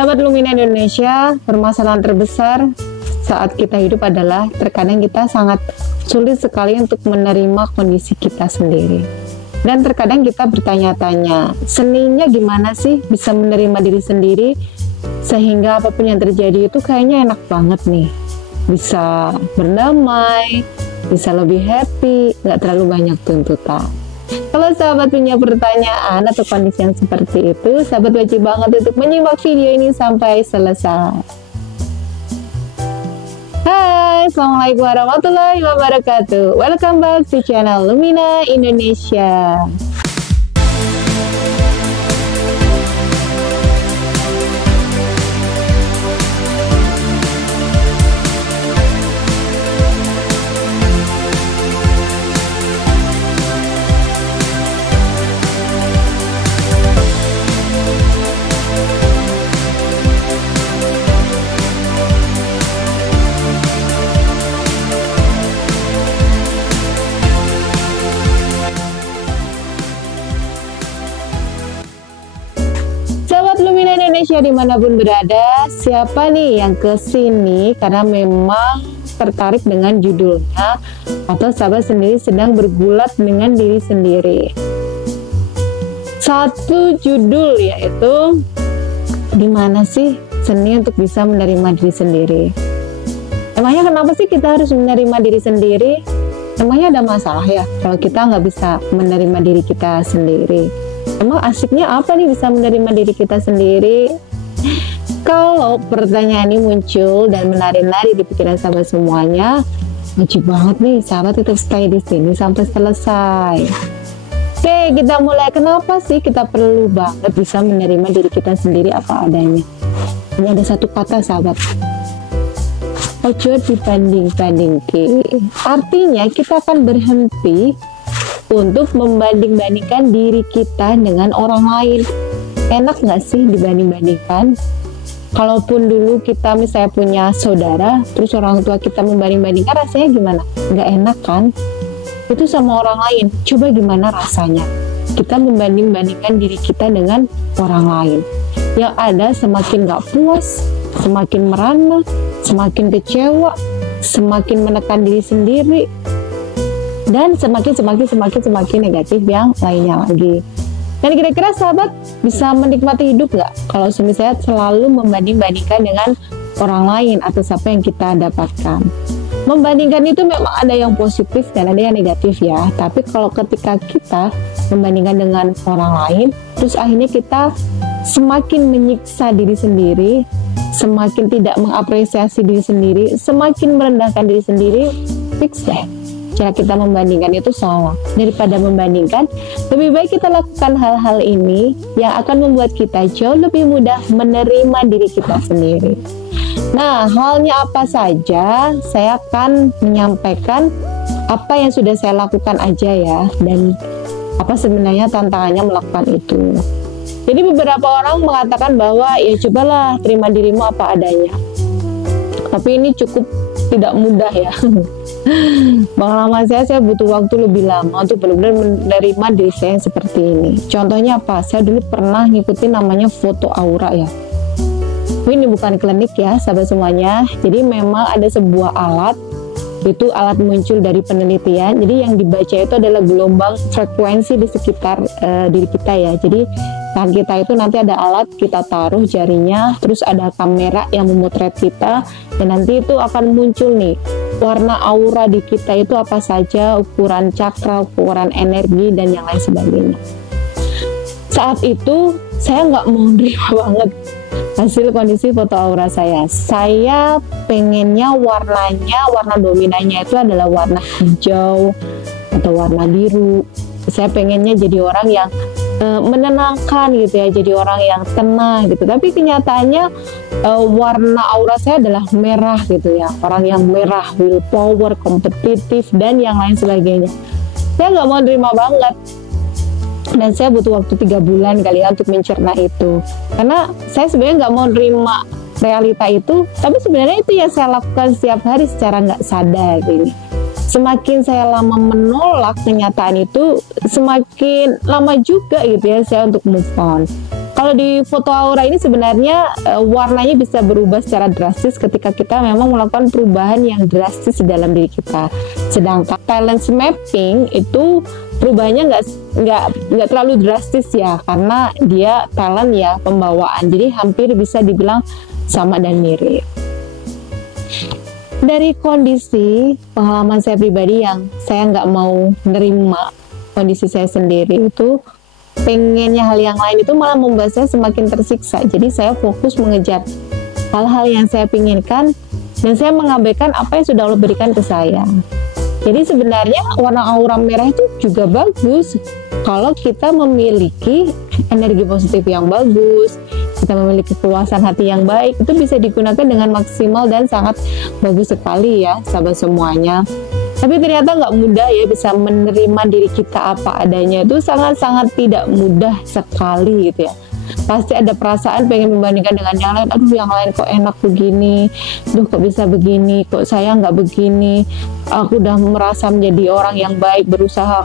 Sahabat Lumina Indonesia, permasalahan terbesar saat kita hidup adalah terkadang kita sangat sulit sekali untuk menerima kondisi kita sendiri. Dan terkadang kita bertanya-tanya, seninya gimana sih bisa menerima diri sendiri sehingga apapun yang terjadi itu kayaknya enak banget nih. Bisa berdamai, bisa lebih happy, gak terlalu banyak tuntutan. Kalau sahabat punya pertanyaan atau kondisi yang seperti itu, sahabat wajib banget untuk menyimak video ini sampai selesai. Hai, Assalamualaikum warahmatullahi wabarakatuh. Welcome back to channel Lumina Indonesia. Lumina Indonesia dimanapun berada, siapa nih yang kesini karena memang tertarik dengan judulnya atau sahabat sendiri sedang bergulat dengan diri sendiri. Satu judul yaitu gimana sih seni untuk bisa menerima diri sendiri. Emangnya kenapa sih kita harus menerima diri sendiri? Emangnya ada masalah ya kalau kita nggak bisa menerima diri kita sendiri? Emang asiknya apa nih bisa menerima diri kita sendiri? Kalau pertanyaan ini muncul dan menari-nari di pikiran sahabat semuanya, wajib banget nih sahabat tetap stay di sini sampai selesai. Oke, kita mulai. Kenapa sih kita perlu banget bisa menerima diri kita sendiri apa adanya? Ini ada satu kata sahabat, ojo dibanding-bandingke. Artinya kita akan berhenti untuk membanding-bandingkan diri kita dengan orang lain. Enak nggak sih dibanding-bandingkan? Kalaupun dulu kita misalnya punya saudara, terus orang tua kita membanding-bandingkan, rasanya gimana? Nggak enak kan? Itu sama orang lain. Coba gimana rasanya? Kita membanding-bandingkan diri kita dengan orang lain. Yang ada semakin nggak puas, semakin merana, semakin kecewa, semakin menekan diri sendiri, dan semakin negatif yang lainnya lagi. Dan kira-kira sahabat bisa menikmati hidup nggak kalau misalnya selalu membanding-bandingkan dengan orang lain atau siapa yang kita dapatkan? Membandingkan itu memang ada yang positif dan ada yang negatif ya. Tapi kalau ketika kita membandingkan dengan orang lain, terus akhirnya kita semakin menyiksa diri sendiri, semakin tidak mengapresiasi diri sendiri, semakin merendahkan diri sendiri, fix deh. Cara kita membandingkan itu salah. Daripada membandingkan, lebih baik kita lakukan hal-hal ini yang akan membuat kita jauh lebih mudah menerima diri kita sendiri. Nah, halnya apa saja, saya akan menyampaikan apa yang sudah saya lakukan aja ya, dan apa sebenarnya tantangannya melakukan itu. Jadi beberapa orang mengatakan bahwa ya cobalah terima dirimu apa adanya. Tapi ini cukup tidak mudah ya. Pengalaman saya butuh waktu lebih lama untuk benar-benar menerima diri saya yang seperti ini. Contohnya apa? Saya dulu pernah ngikutin namanya foto aura ya. Ini bukan klinik ya sahabat semuanya. Jadi memang ada sebuah alat, itu alat muncul dari penelitian. Jadi yang dibaca itu adalah gelombang frekuensi di sekitar diri kita ya. Jadi tangan kita itu nanti ada alat, kita taruh jarinya, terus ada kamera yang memotret kita, dan nanti itu akan muncul nih warna aura di kita itu apa saja, ukuran cakra, ukuran energi, dan yang lain sebagainya. Saat itu saya nggak mau nerima banget hasil kondisi foto aura saya. Saya pengennya warna dominannya itu adalah warna hijau atau warna biru. Saya pengennya jadi orang yang menenangkan gitu ya, jadi orang yang tenang gitu. Tapi kenyataannya warna aura saya adalah merah gitu ya, orang yang merah, willpower, kompetitif, dan yang lain sebagainya. Saya nggak mau nerima banget, dan saya butuh waktu 3 bulan kali ya untuk mencerna itu, karena saya sebenarnya nggak mau nerima realita itu, tapi sebenarnya itu yang saya lakukan setiap hari secara nggak sadar gini. Semakin saya lama menolak kenyataan itu, semakin lama juga gitu ya saya untuk move on. Kalau di foto aura ini sebenarnya warnanya bisa berubah secara drastis ketika kita memang melakukan perubahan yang drastis di dalam diri kita. Sedangkan balance mapping itu perubahannya nggak terlalu drastis ya, karena dia talent ya, pembawaan. Jadi hampir bisa dibilang sama dan mirip. Dari kondisi pengalaman saya pribadi yang saya nggak mau menerima kondisi saya sendiri itu, pengennya hal yang lain itu malah membuat saya semakin tersiksa. Jadi saya fokus mengejar hal-hal yang saya pinginkan dan saya mengabaikan apa yang sudah Allah berikan ke saya. Jadi sebenarnya warna aura merah itu juga bagus kalau kita memiliki energi positif yang bagus, kita memiliki keluasan hati yang baik, itu bisa digunakan dengan maksimal dan sangat bagus sekali ya sahabat semuanya. Tapi ternyata nggak mudah ya bisa menerima diri kita apa adanya, itu sangat-sangat tidak mudah sekali gitu ya. Pasti ada perasaan pengen membandingkan dengan yang lain, aduh yang lain kok enak begini, aduh kok bisa begini, kok saya nggak begini, aku udah merasa menjadi orang yang baik, berusaha,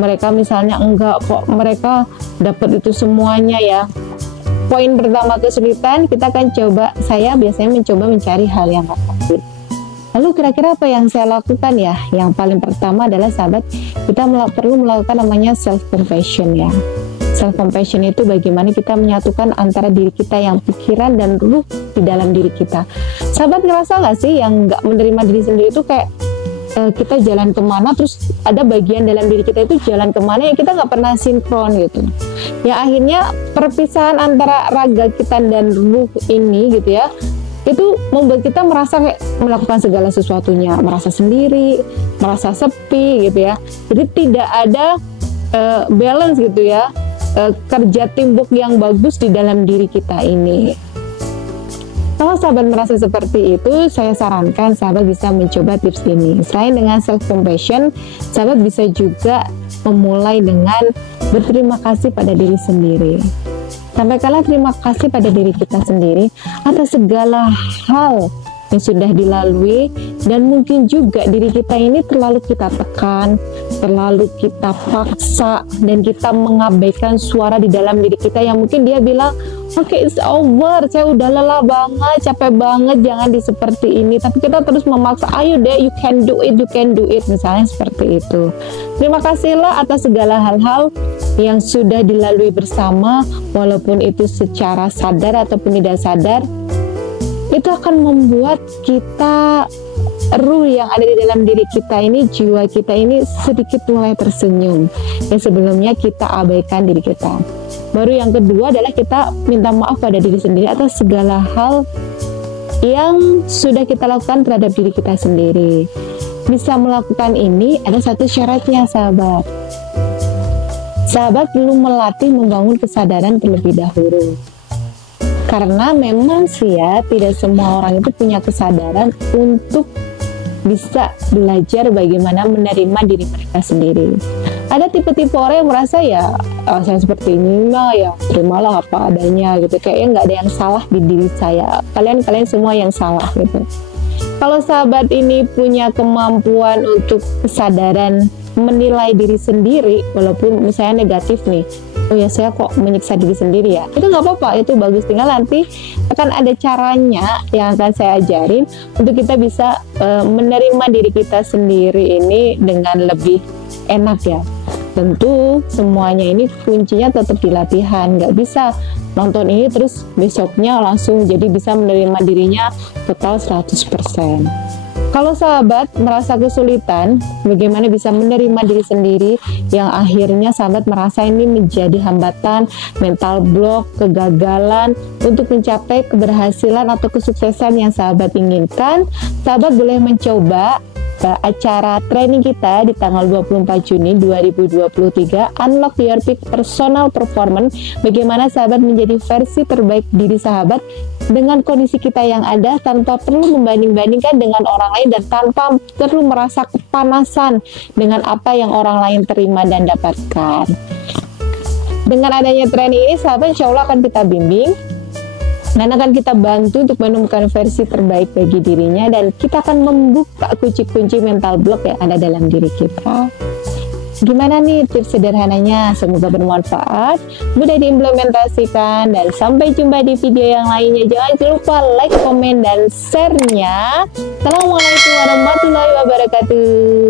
mereka misalnya enggak, kok mereka dapat itu semuanya ya. Poin pertama kesulitan, kita akan coba, saya biasanya mencoba mencari hal yang lain. Lalu kira-kira apa yang saya lakukan ya? Yang paling pertama adalah sahabat, kita perlu melakukan namanya self-compassion ya. Self-compassion itu bagaimana kita menyatukan antara diri kita yang pikiran dan ruh di dalam diri kita. Sahabat ngerasa nggak sih yang nggak menerima diri sendiri itu kayak kita jalan kemana, terus ada bagian dalam diri kita itu jalan kemana yang kita nggak pernah sinkron gitu. Ya akhirnya perpisahan antara raga kita dan ruh ini gitu ya, itu membuat kita merasa kayak melakukan segala sesuatunya, merasa sendiri, merasa sepi gitu ya. Jadi tidak ada balance gitu ya, kerja teamwork yang bagus di dalam diri kita ini. Kalau sahabat merasa seperti itu, saya sarankan sahabat bisa mencoba tips ini. Selain dengan self-compassion, sahabat bisa juga memulai dengan berterima kasih pada diri sendiri. Sampaikanlah terima kasih pada diri kita sendiri atas segala hal yang sudah dilalui, dan mungkin juga diri kita ini terlalu kita tekan, terlalu kita paksa, dan kita mengabaikan suara di dalam diri kita yang mungkin dia bilang, oke, it's over, saya udah lelah banget, capek banget, jangan seperti ini. Tapi kita terus memaksa, ayo deh, you can do it, misalnya seperti itu. Terima kasihlah atas segala hal-hal yang sudah dilalui bersama, walaupun itu secara sadar ataupun tidak sadar. Itu akan membuat kita, ruh yang ada di dalam diri kita ini, jiwa kita ini sedikit mulai tersenyum yang sebelumnya kita abaikan diri kita. Baru yang kedua adalah kita minta maaf pada diri sendiri atas segala hal yang sudah kita lakukan terhadap diri kita sendiri. Bisa melakukan ini ada satu syaratnya sahabat. Sahabat perlu melatih membangun kesadaran terlebih dahulu. Karena memang sih ya, tidak semua orang itu punya kesadaran untuk bisa belajar bagaimana menerima diri mereka sendiri. Ada tipe-tipe orang yang merasa ya, saya seperti ini lah ya, terimalah apa adanya gitu. Kayaknya nggak ada yang salah di diri saya. Kalian semua yang salah gitu. Kalau sahabat ini punya kemampuan untuk kesadaran menilai diri sendiri, walaupun misalnya negatif nih, oh ya saya kok menyiksa diri sendiri ya, itu nggak apa-apa, itu bagus. Tinggal nanti akan ada caranya yang akan saya ajarin untuk kita bisa menerima diri kita sendiri ini dengan lebih enak ya. Tentu semuanya ini kuncinya tetap di latihan, nggak bisa nonton ini terus besoknya langsung jadi bisa menerima dirinya total 100%. Kalau sahabat merasa kesulitan, bagaimana bisa menerima diri sendiri yang akhirnya sahabat merasa ini menjadi hambatan, mental block, kegagalan untuk mencapai keberhasilan atau kesuksesan yang sahabat inginkan, sahabat boleh mencoba acara training kita di tanggal 24 Juni 2023, Unlock Your Peak Personal Performance, bagaimana sahabat menjadi versi terbaik diri sahabat dengan kondisi kita yang ada, tanpa perlu membanding-bandingkan dengan orang lain dan tanpa perlu merasa kepanasan dengan apa yang orang lain terima dan dapatkan. Dengan adanya training ini, sahabat insya Allah akan kita bimbing dan akan kita bantu untuk menemukan versi terbaik bagi dirinya, dan kita akan membuka kunci-kunci mental block yang ada dalam diri kita. Gimana nih tips sederhananya? Semoga bermanfaat, mudah diimplementasikan, dan sampai jumpa di video yang lainnya. Jangan lupa like, komen, dan share-nya. Assalamualaikum warahmatullahi wabarakatuh.